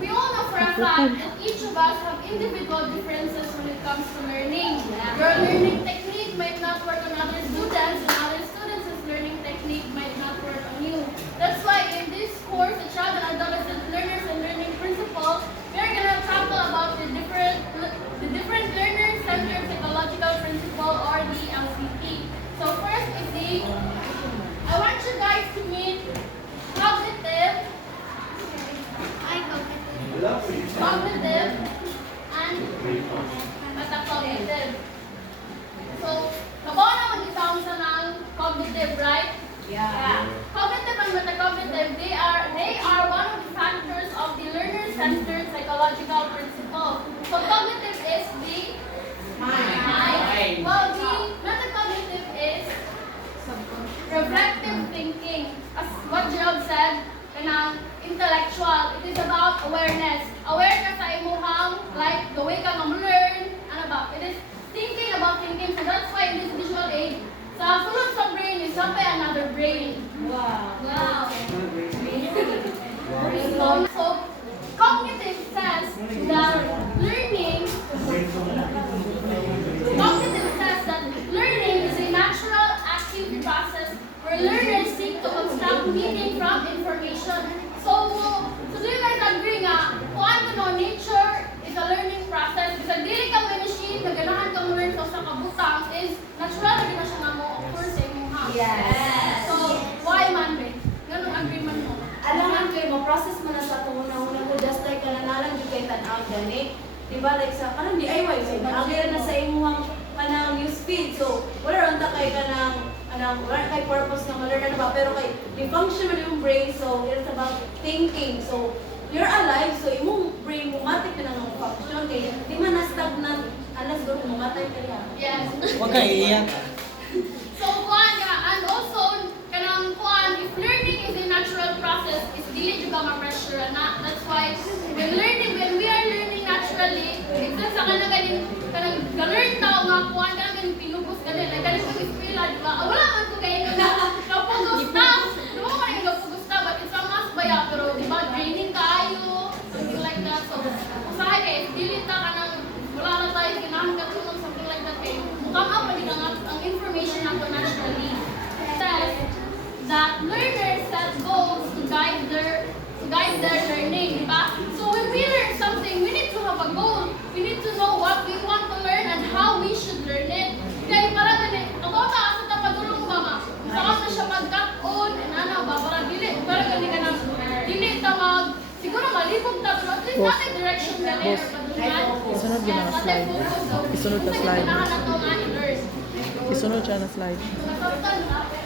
we all know for a fact that each of us have individual differences when it comes to learning. Your learning technique might not work on other students, and other students' learning technique might not work on you. That's why in this course, the Child and Adolescent Learners and Learning Principles, we're going to talk about the different learner-centered psychological principle, or the LCP. So first is I want you guys to meet cognitive, and metacognitive. So, nabawa naman isang sa ng cognitive, right? Yeah. Cognitive and metacognitive, they are one of the factors of the learner-centered psychological principle. So, cognitive is the mind. While the metacognitive is reflective thinking. As what Gerald said, kanang intellectual. It is about awareness. Aware ka sa imuhang, like, the way ka learn, ano ba? It is thinking about thinking. So that's why in this visual aid, sa sulod sa brain is sampai another brain. Wow. So, cognitive says that learning is a natural, active process where learners seek to extract meaning from information. So do you guys agree nga, kung ano nature is a learning process, because dili ka may machine, na ganahan kang learn sa kabutang is natural na gina siya nga mo occur sa inyong house. Yes. So, why man ba? Ganong agreement mo? Alam kayo, ma-process mo na sa una ko, just like kananalang di kayo tanaw gani. Diba, like sa kanang DIY, so naagay na sa imuhang kanang news feed. So, wala ron ta kay kanang wala kay purpose na ma-learn ano ba, pero kay di-function mo yung brain, so it's about thinking. So, you're alive, so imong brain mumatik na ng function, kaya di man na-stagnant, alas doon mumatay ka niya. Yes. Huwag kayo iiyak. So, kuan nga, and also, kanang kuan, if learning is a natural process, is dili juga ma-pressure na. That's why, when we are learning naturally, it's sa kanang ga-learn tao nga kuan, kanang ganing pinubos ganin, like ganing kong eskwela, di ba? Wala man ko kayo napugos na. Di ba ko kayo napugos na, but it's a must ba ya? Pero, di ba, training kayo, something like that. So, usahay kayo, dili ta kanang, wala na tayo, kinahan ka tulong, something like that kayo. Mukhang pa din ang information nato naturally. Says that learners set goals to guide their learning, di ba? So when we learn something, we need to have a goal. We need to know what we want to learn and how we should learn it. Kaya para gani, ako ta asa ta padulong mama. Saka na siya mag-cut-on, ano ba, para gani ka na, dili ta siguro malibog ta, pero at least natin direction gani. Isunod yun ang slide. Isunod ka slide. Isunod siya na slide.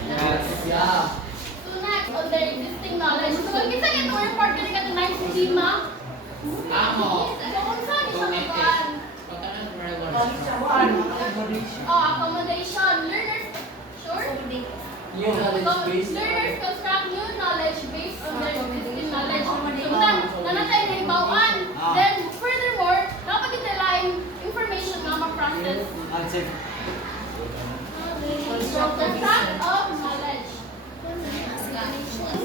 Yes. Yeah. So next, on their existing knowledge. So kung kita yung report ka rin ka ng schema, so kung saan siya magpaan? Accommodation. Learners, sure? Learners construct new knowledge based on their existing knowledge. So nanatay na ibawaan. Then furthermore, dapat italain information na ma-process. The fact of knowledge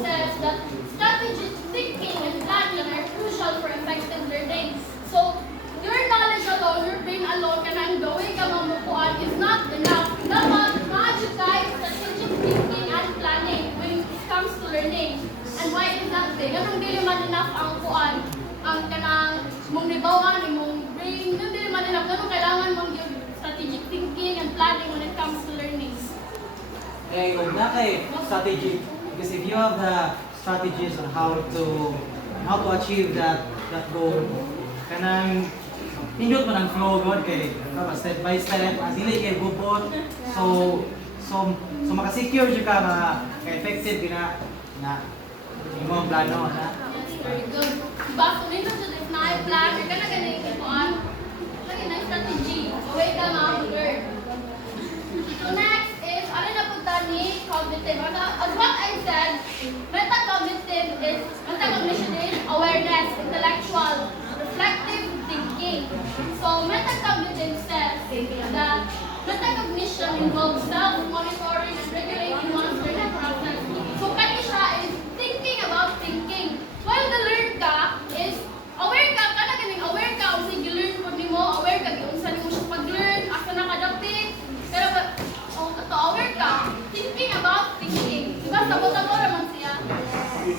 says that strategic thinking and planning are crucial for effective learning. So, your knowledge alone, your brain alone, kanang gawin ka mamukuan is not enough. Dapat ma-educate strategic thinking and planning when it comes to learning. And why is that? Ganun dili man enough ang kuan, ang kanang mong libawan, mong brain, ganun dili man enough. Ganun kailangan mong yung strategic thinking and planning when it comes to learning. Eh, huwag na kay strategy. Because if you have the strategies on how to achieve that goal, kanang indot mo ng flow god kay step by step, ang dili kay gubot. So makasecure jud ka na effective gina na imong plano na. Yes, very good. Diba, so nito sa if na-plan, ka na ganun ikuan, lagi na strategy. Away ka ma-learn. So next is, ano na punta ni cognitive? As what I said, metacognition is awareness, intellectual, reflective thinking. So metacognitive says that metacognition involves self-monitoring and regulating one's learning process. So kaya siya is thinking about thinking. While the learned ka is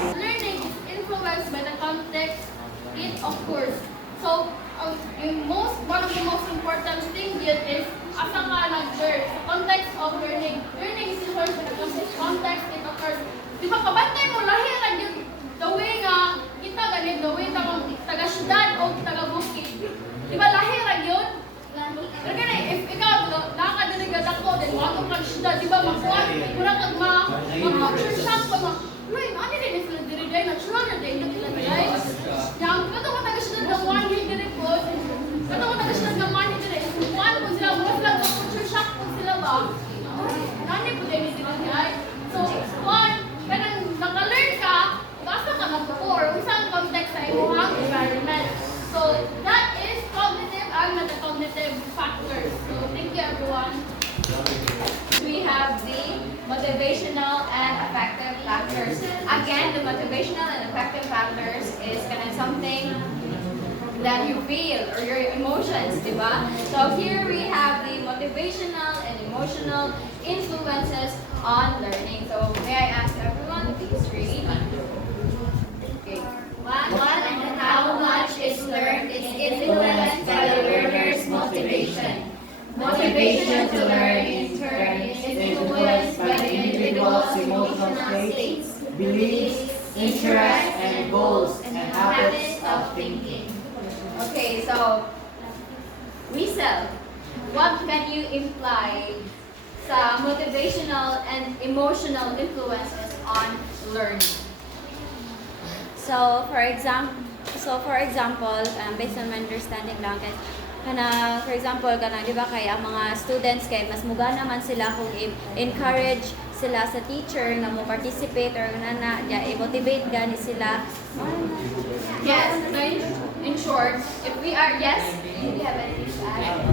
Learning is influenced by the context it occurs. So, one of the most important thing here is asa ka nag-learn. The context of learning. Learning is influenced by the context it occurs. Di ba, kabantay mo lahi ka yung the way nga kita ganit, the way taga-syudad o taga-bukid. Di ba, lahi ra yun? Pero ganun, if ikaw, nakakadirigan ako, then wala kang syudad, di ba, makuha, muna kag mag-culture shock pa, uy, ano din sila diriday, natural na din, nila diriday. Yang, kato ko taga-syudad ng one year diri po, kato ko taga-syudad ng one year diri, kung po sila, muna sila culture shock po sila ba, nani po din diriday. So, one, kanang naka-learn ka, basta ka mag-core, isang context sa imuhang environment. So, that is cognitive and metacognitive factors. So, thank you everyone. We have the motivational and affective factors. Again, the motivational and affective factors is kind of something that you feel or your emotions, diba? So here we have the motivational and emotional influences on learning. So may I ask everyone, please read. Okay. One, how much is learned is influenced by the learner's motivation. Motivation to learn, in turn, is influenced by the individual's emotional states, beliefs, interests, and goals, and habits of thinking. Okay, so Rizel, what can you imply sa motivational and emotional influences on learning? So for example, based on my understanding lang, for example, di ba kay ang mga students kay mas muga naman sila kung encourage sila sa teacher na mo participate or i-motivate gani sila. Yes, so in short, if we are, yes, do you have anything to add?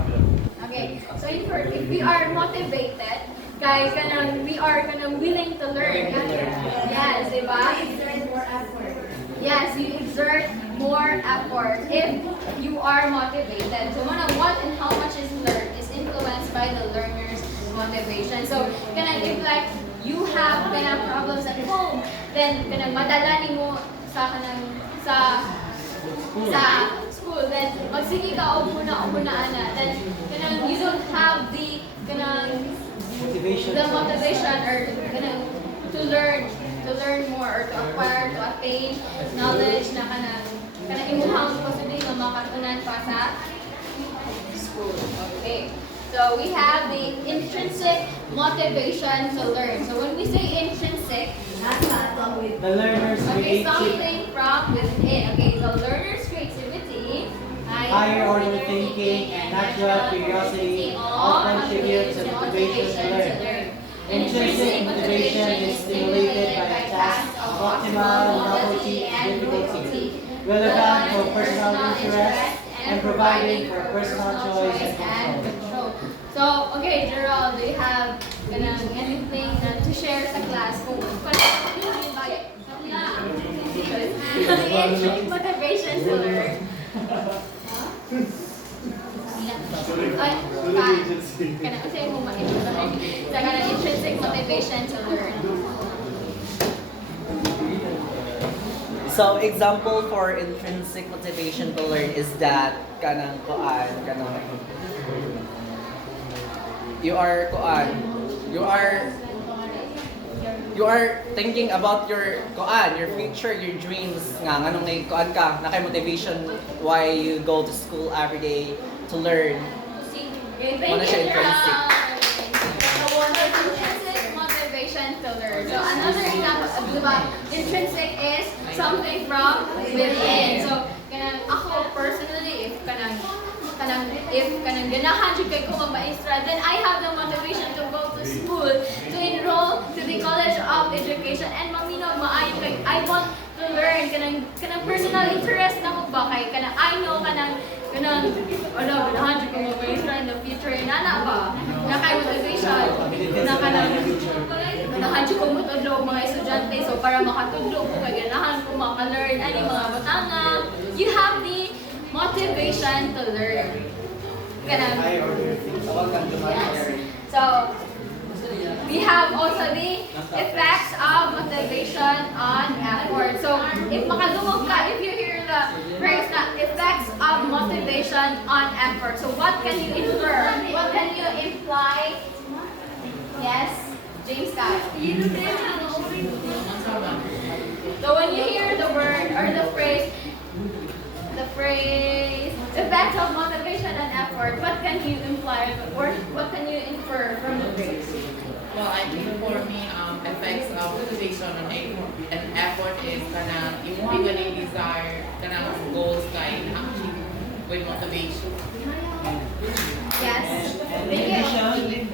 Okay, so in short, if we are motivated, guys, we are willing to learn. Yes, di ba? Yes, you exert more effort if you are motivated. So what and how much is learned is influenced by the learner's motivation. So if like you have problems at home, then madala nimo sa school, then magsige ka o muna ana. Then you don't have the motivation or to learn more or to acquire, to attain knowledge na imuhang posible na makatunan pa sa school. Okay. So we have the intrinsic motivation to learn. So when we say intrinsic, the learner's okay, creativity, something from within. Okay, the learner's creativity, higher order thinking, and natural curiosity all contribute to motivation to learn. Intrinsic motivation is stimulated by a task of optimal novelty and difficulty, relevant for personal interest, and providing for personal choice and control. So, okay, Gerald, do you have anything to share sa class? Intrinsic motivation to learn. Intrinsic motivation to learn. So example for intrinsic motivation to learn is that you are thinking about your future, your dreams nga nganong kuan ka na kay motivation why you go to school every day to learn. Ano siya intrinsic? Intrinsic motivation to learn. So another example of intrinsic is something from within. So ako personally, if ganahan jud kay ko mag-maestra, then I have the motivation to go to school, to enroll to the College of Education, and maminaw maayo kay I want to learn kanang personal interest na ko ba kay I know ganahan jud ko mag-maestra in the future inana ba na kay motivation na ganahan jud ko mutudlo mga estudyante, so para makatudlo ko kay ganahan ko maka-learn ani mga butanga. You have the motivation to learn. Yes. So we have also the effects of motivation on effort. motivation on effort. So what can you infer? What can you imply? Yes, James Scott. So when you hear the word or the phrase effects of motivation and effort, what can you imply or what can you infer from the phrase? Well, I think for me, effects of motivation and effort is kanang imong galing desire, kanang goals kay achieve with motivation. Yes. And in addition,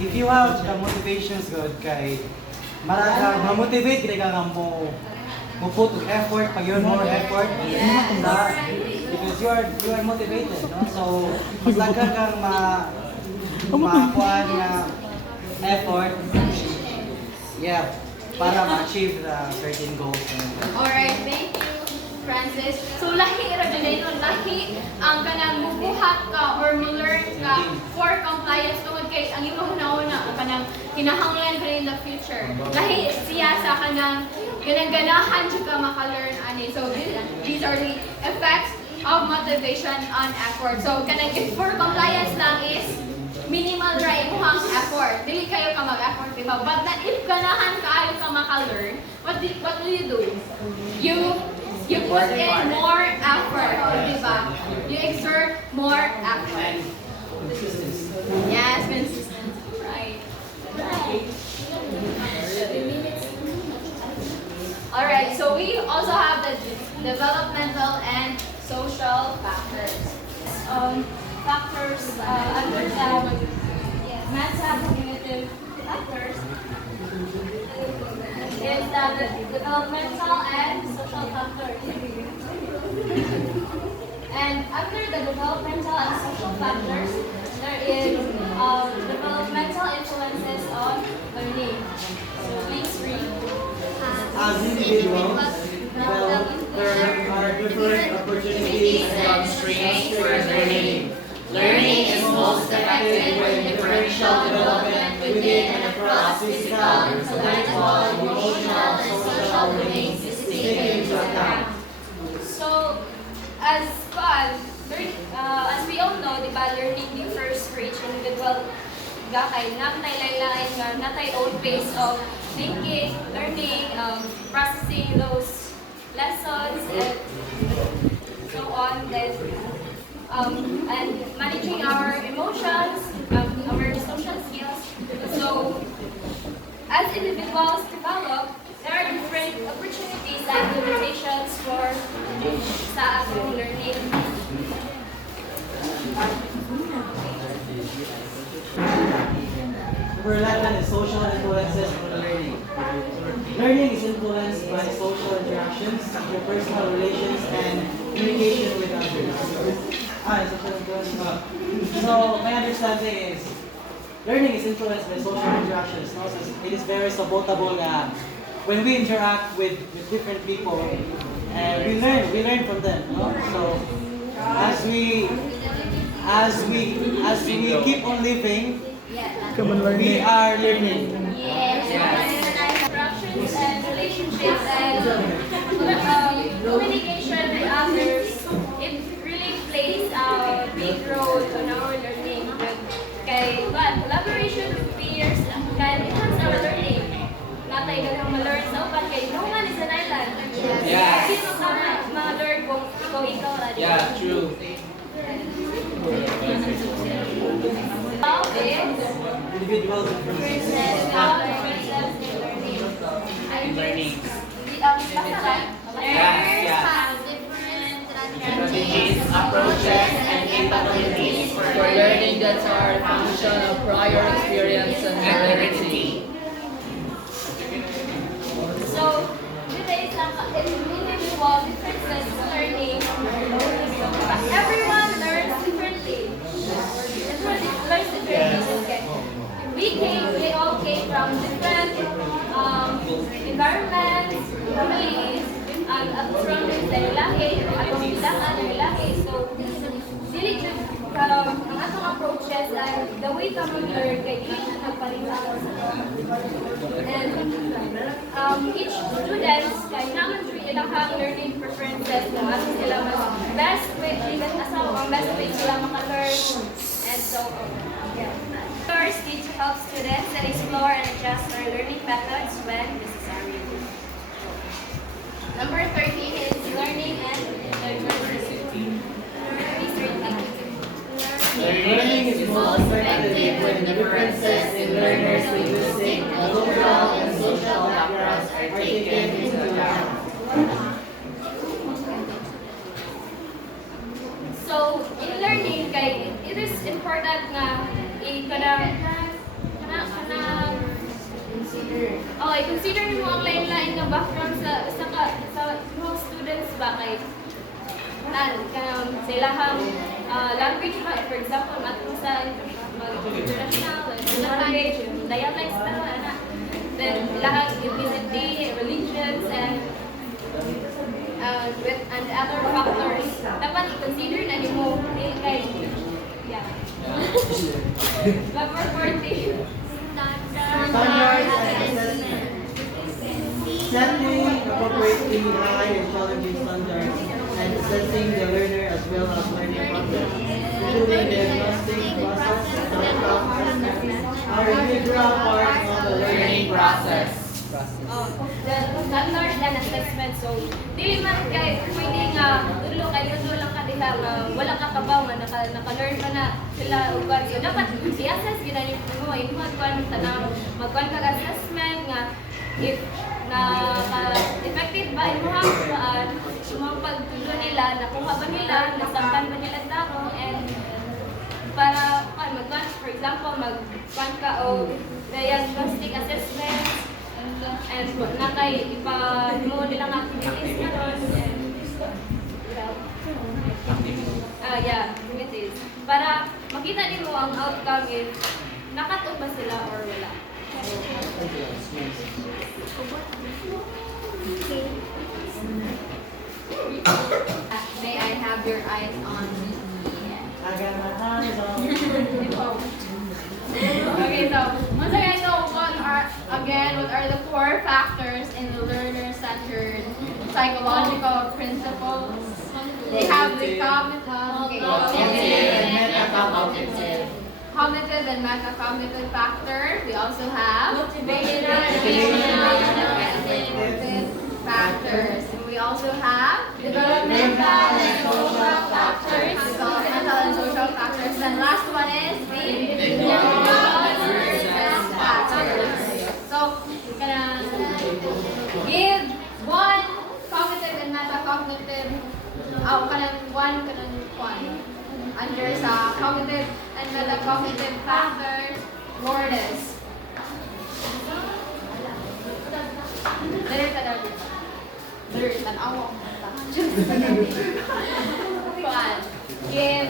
if you have the motivations good kay marag ma-motivate gid ka nga mo put effort pag yun more effort because you are motivated, no? So mas daghan kang makuha nga effort, yeah, para ma-achieve the certain goals. Alright, thank you, Francis. So lahi ra gyud no, lahi ang kanang mubuhat ka or mo-learn ka for compliance tungod kay ang imong una-una kanang kinahanglan ka in the future. Lahi siya sa kanang ganahan jud ka maka-learn ani. So these are the effects of motivation on effort. So kanang if for compliance lang is minimal ra imong effort. Dili kayo ka mag-effort, diba? But then if ganahan kaayo ka maka-learn, what do you do? You put in more effort, diba? You exert more effort. Yes, consistent. Right. Alright, so we also have the developmental and social factors. Factors under that, maths have cognitive factors is that the developmental and social factors. And under the developmental and social factors, there is developmental influences on learning. So please read. As individuals, there are different opportunities and streams for learning. Learning is most effective when differential development within and across physical, intellectual, emotional, and social domains is taken into account. So, as we all know, di ba, learning differs for each individual. Gakay, natay own pace of thinking, learning, processing those lessons, and so on. Then, and managing our emotions, our social skills. So, as individuals develop, there are different opportunities and limitations for sa atong learning. Number 11 is social influences on learning. Learning is influenced by social interactions, interpersonal relations, and communication with others. Social influence. So my understanding is learning is influenced by social interactions. No? So it is very sabotable when we interact with different people, and we learn from them. No? So as we keep on living, we are learning. Yes. Interactions and relationships and communication with others, it really plays a big role on our learning. But collaboration with peers can enhance our learning. Natay ganang ma-learn sa upat kay human is an island. Yes. Sino ka ma-learn kung ikaw ra. Yeah, true. How is Individual differences. Learning. Learners yeah. have different Strategies, approaches, and capabilities For learning that are a function of prior experience and identity. So, today is individual differences in learning. Everyone learns differently. Everyone learns differently. We all came from different environments, families, from their lahi, atong bilangan ng lahi. So, dili jud ang atong approaches and the way ka mag-learn kay dili jud nagpareha. And each students kay naman jud ilang learning preferences kung ano sila mas best way methods when necessary. Number 13 is learning and diversity. Please read that. Learning is most effective when differences in learners' linguistic, cultural, and social backgrounds are taken into account. So, in learning, kay it is important nga i-consider nimo ang lain-lain nga background sa mga students ba kay sa ilahang language ba, for example, matong sa international language, dialects na then ilahang ethnicity, religions, and other factors. Dapat i-consider na nimo kay Number 14. Standards and assessment. Setting appropriately high and challenging standards and assessing the learner as well as learning process, including the diagnostic process and assessment, are an integral part of the learning process. The standard and assessment. So, dili man kay pwede nga dulo lang ka diha nga wala ka kabaw nga naka-learn pa na sila uban. So, dapat i-assess gina mo magkuan ka assessment nga if na effective ba yung pagtulo nila, nakuha ba nila, nasabtan ba nila dako, and para magkuan, for example, magkuan ka o diagnostic assessment and nakay mo nilang activities na ron activities para makita nimo ang outcome if nakatog ba sila or wala. May I have your eyes on me? I got my hands on. Okay, so once again, what are the core factors in the learner-centered psychological principles? They have the cognitive and metacognitive factor. We also have motivational factors. And we also have developmental and social factors. And last one is the factors. So, gonna give one cognitive and metacognitive. One under sa cognitive and metacognitive factors. Lourdes. Give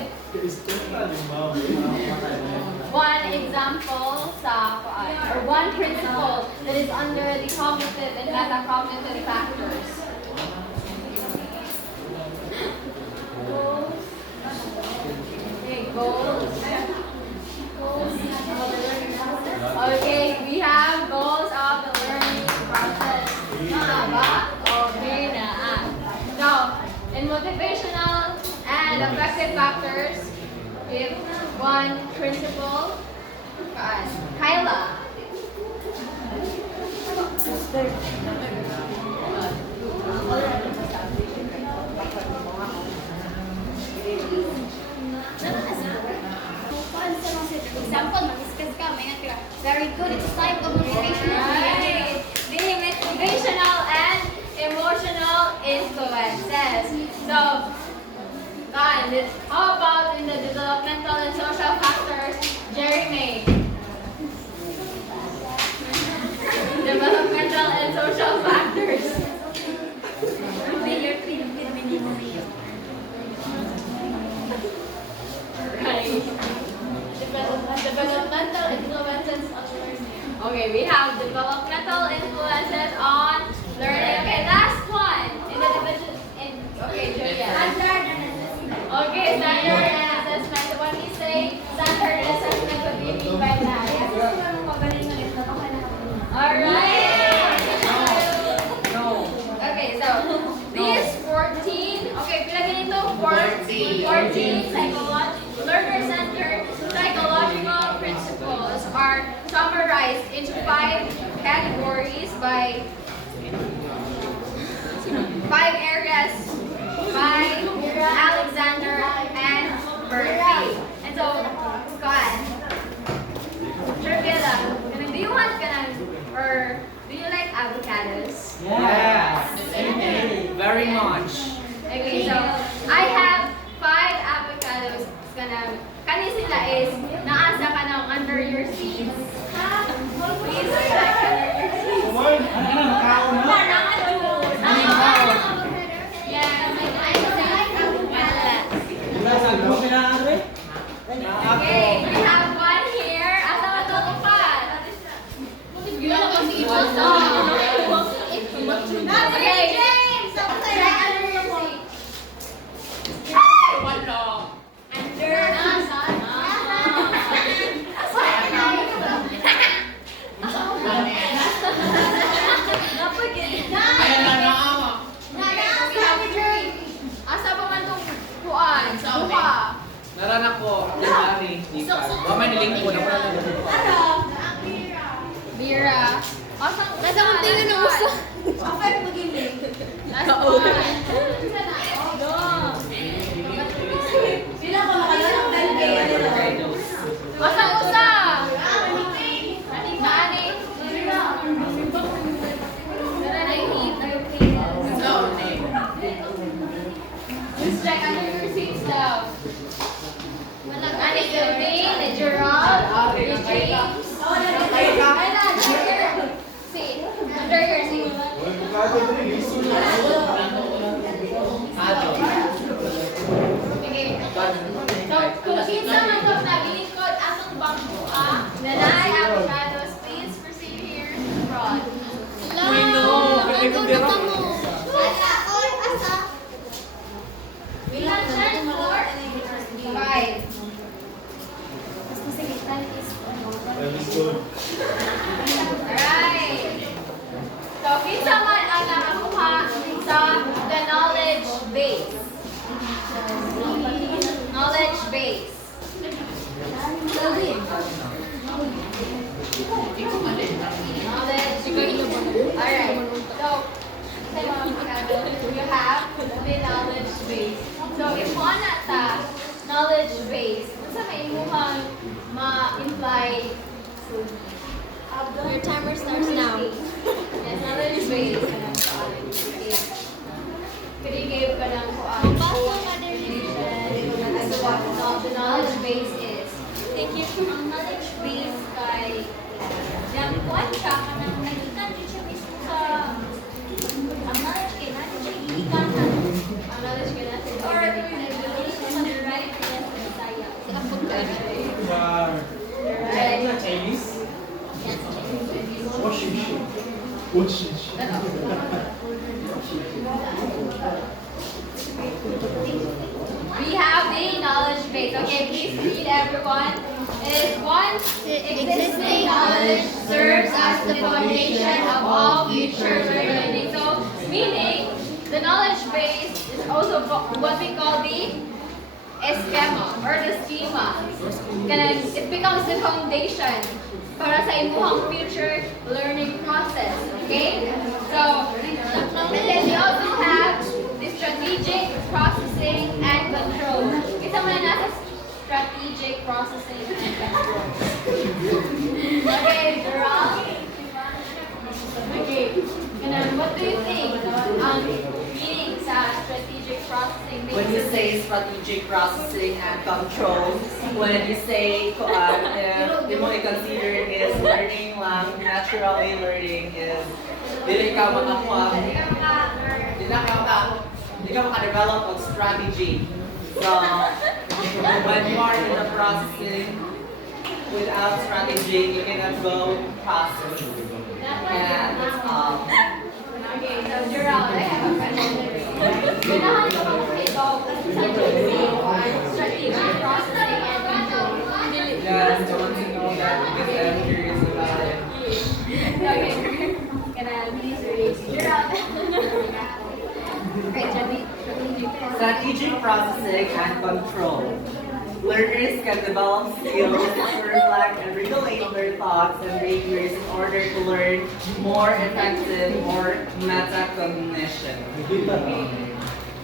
one example or one principle that is under the cognitive and metacognitive factors. Okay, we have goals of the learning process. Now, in motivational and affective factors, we have one principle. Kyla. Example, mag-discuss ka, may nga very good, it's type of motivational. Right. The motivational and emotional influences. So, guys, how about in the developmental and social factors, Jeremy? Developmental and social factors. Mayor, Mayor. Right. Developmental influences on learning. Okay, we have developmental influences on learning. Okay, last one. In the division, okay, Julia. Standard and assessment. Okay, standard and assessment. When we say standard assessment, what do you mean by that? Alright. Okay, so these 14. Okay, pilagin ito 14 learner-centered psychological principles are summarized into 5 categories by 5 areas by Alexander and Murphy. And so, go ahead. Trivia lang. Do you want or do you like avocados? Yes. Very much. Okay, so I have 5 avocados. Kani sila is naasa ka ng under your seats. Please check under your seats. Okay, we have one here. Asa ka tutupan? Okay, James! Check under your seat. Asa pa man itong kuan? Buka. Narana ko, nangyari, di ka. Baka niling ko na pala. Bira. Asa Nasa kong tingin ng gusto. Okay, mag-inig. Last one. Sila ko makalang 10K nila. Asa usa? Maani. Let's check under your seats now. Ani Sylvain, ni Gerald, ni James. See, under your seat. Okay. So, kung kinsa man to naglingkod atong bangkua, nanay avocados, please proceed here to the front. Bilang siya, 4, 5. Alright. So, kinsa man ang nakakuha sa the knowledge base. Knowledge base. Knowledge base. Alright. So, you have the knowledge base. So, if mo na ta knowledge base, unsa may imuhang ma-imply? Your timer starts now. Yes, knowledge base. Kaya ka ng the knowledge base is. Thank you. Ang knowledge base kay yang kuan siya kanang nagikan din siya mismo sa ang knowledge kay natin siya igikanan. Ang knowledge kay natin or sa right yes sa Bisaya. Si Apog Right. Chinese? Yes, we have the knowledge base. Okay, please read everyone. Is one existing knowledge serves as the foundation of all future learning. So, meaning the knowledge base is also what we call the schema or the schema. It becomes the foundation para sa imuhang future learning process. Okay? So, and then we also have the strategic processing and control. Kita mo na nasa strategic processing and control. Okay, Gerald? Okay. What do you think ang meaning sa strategic processing? When you say strategic processing and control, when you say if you mo i-consider is learning lang, natural way learning is dili ka makakuha, di ka maka-develop of strategy. So, when you are in the processing, without strategy, you cannot go process. And, Okay, so Gerald, I have a question. Ganahan ka bang ito sa strategic processing and control? yes, I want to know that because I'm curious about it. Okay, can I please read Gerald? Right, strategic processing. Strategic processing and control. Learners can develop skills to reflect and regulate their thoughts and behaviors in order to learn more effective or metacognition.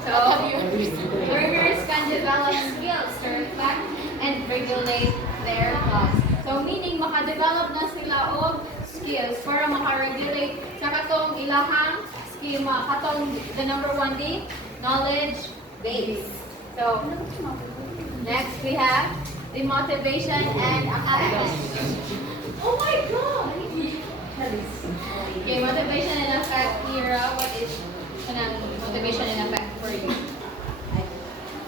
So, learners can develop skills to reflect and regulate their thoughts. So, meaning, makadevelop na sila og skills para makaregulate sa katong ilahang schema. Katong the number 1 D, knowledge base. So, next we have the motivation and affect. Oh my God! Okay, motivation and affect, Mira, what is motivation and affect for you?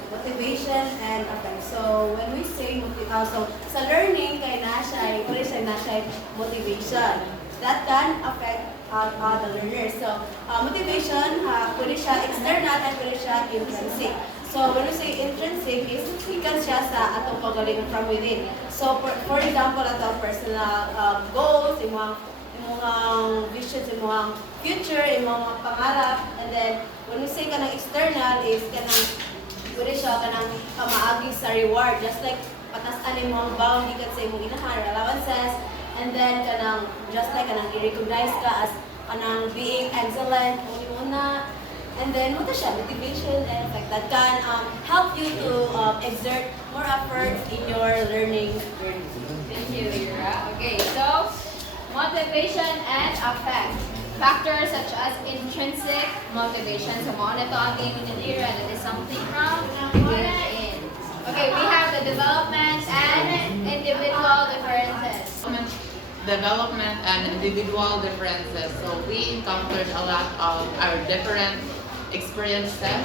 Motivation and affect. So when we say so sa learning kay na siya, motivation. That can affect the learners. So motivation, pwede siya external at pwede siya intrinsic. So when we say intrinsic is ikan siya sa atong pagaling from within. So for example, atong personal goals, imong visions, imong future, imong pangarap, and then when we say kanang external is kanang pwede siya kanang maagi sa reward, just like patasan imong bound gikan sa imong inahan allowances, and then kanang just like kanang i-recognize ka as kanang being excellent una, and then what siya motivation and effect that can help you to exert more effort in your learning journey. Thank you, Ira. Okay, so motivation and affect. Factors such as intrinsic motivation. So, mo na ito ang game in Ira. That is something from within. Okay, we have the development and individual differences. Development and individual differences. So we encountered a lot of our different experiences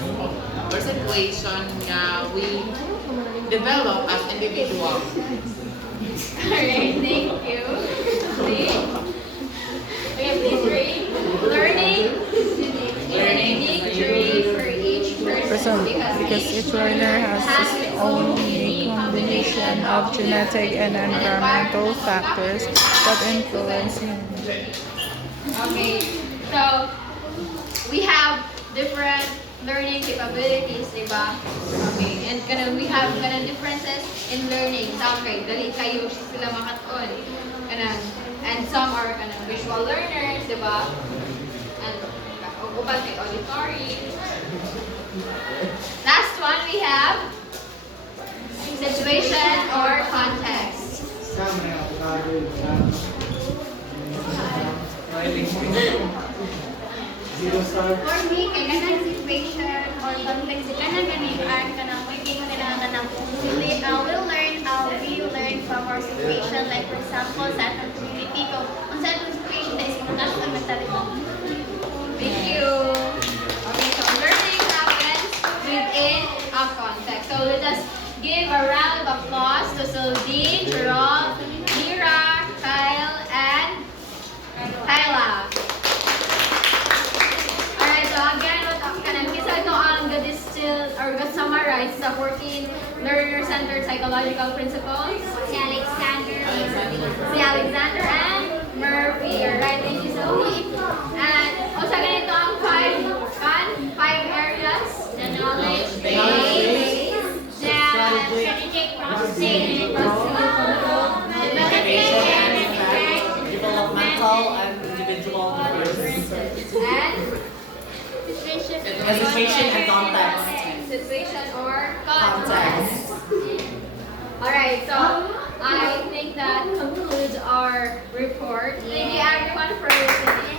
or situation we develop as individuals. Alright, thank you. Please. Okay, please read. Learning unique journey for each person because each learner has his own unique combination of genetic and environmental factors that influence him. Okay, so we have different learning capabilities, diba? Okay, and we have differences in learning. Some kay dali kayo sila makatuon. And some are visual learners, diba? And uban kay auditory. Last one we have situation or context. For me, kay kanang situation or context, kanang ganian, kanang making kanang we learn from our situation. Like for example, sa atong community, kung sa atong situation na isimunas na magsalita. Thank you. Okay, so learning happens within a context. So let us give a round of applause to Sylvie, Jerome, Mira, Kyle, and Kyla. Alright, so again, kisa ito ang ga-distill or ga-summarize sa 14 learner-centered psychological principles. Si Alexander, Si Alexander and Murphy. Alright, thank you, Sylvie. And also ganito ang five areas. the knowledge base, the strategic processing, Developmental and individual differences. And Situation and context. situation or Context. Alright, so I think that concludes our report. Thank you everyone for listening.